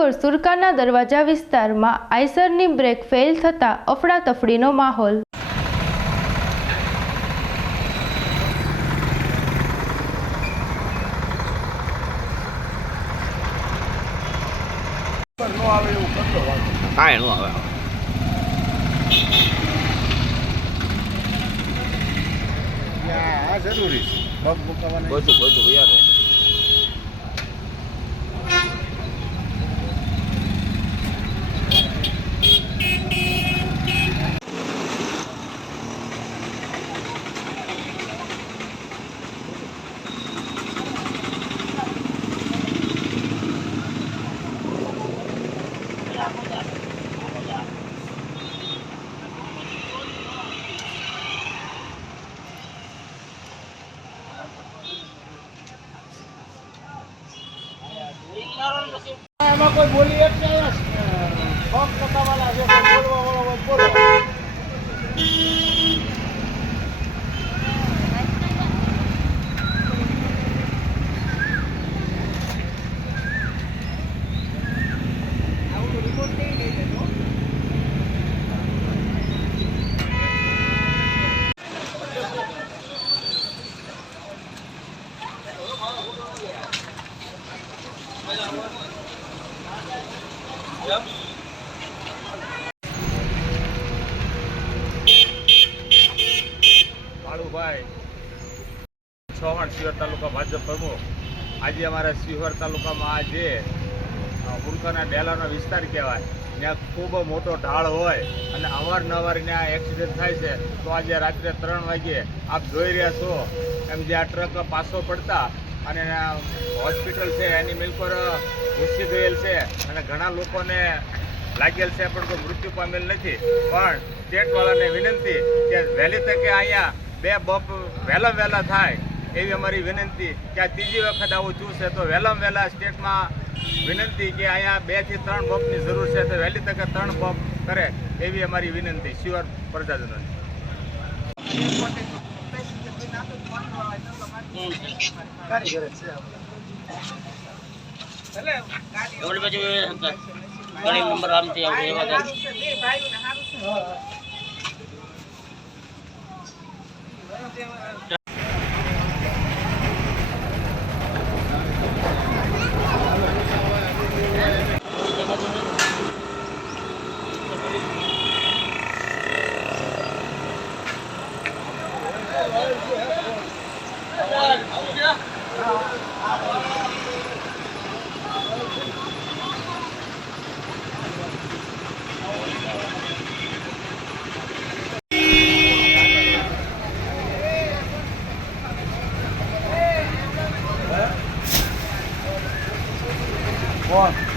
સિહોર સુરકાના દરવાજા વિસ્તારમાં આઈસરની brake fail થતાં અફડાતફડીનો માહોલ. કાંઈ નો આવે. જરૂરી છે. બધું બધું યાર. એમાં કોઈ બોલી એક ને પગ મુકાવવાના છે કોઈ બોલવા વાળો હોય તો બોલો કાળુભાઈ ચૌહાણ સિહોર તાલુકા ભાજપ પ્રમુખ. આજે અમારા સિહોર તાલુકામાં આજે હુડકાના ડેલાનો વિસ્તાર કહેવાય. ત્યાં ખૂબ મોટો ઢાળ હોય અને અવારનવાર ત્યાં એક્સિડન્ટ થાય છે. તો આજે રાત્રે ત્રણ વાગ્યે આપ જોઈ રહ્યા છો, એમ જે આ ટ્રક પાછો પડતા અને હોસ્પિટલ છે, એની મિલ પર ઘૂસી ગયેલ છે. અને ઘણા લોકોને લાગેલ છે, પણ કોઈ મૃત્યુ પામેલ નથી. પણ સ્ટેટવાળાને વિનંતી કે વહેલી તકે અહીંયા બે બપ વહેલા વહેલા થાય એવી અમારી વિનંતી. કે આ ત્રીજી વખત આવું થયું તો વહેલામાં વહેલા સ્ટેટમાં વિનંતી કે અહીંયા બેથી ત્રણ બપની જરૂર છે, તો વહેલી તકે ત્રણ બપ કરે એવી અમારી વિનંતી. શિવર પ્રજાજનોની. એવડી બાજુ ઘણી નંબર આમથી આવડે એવા કાંઈ. one.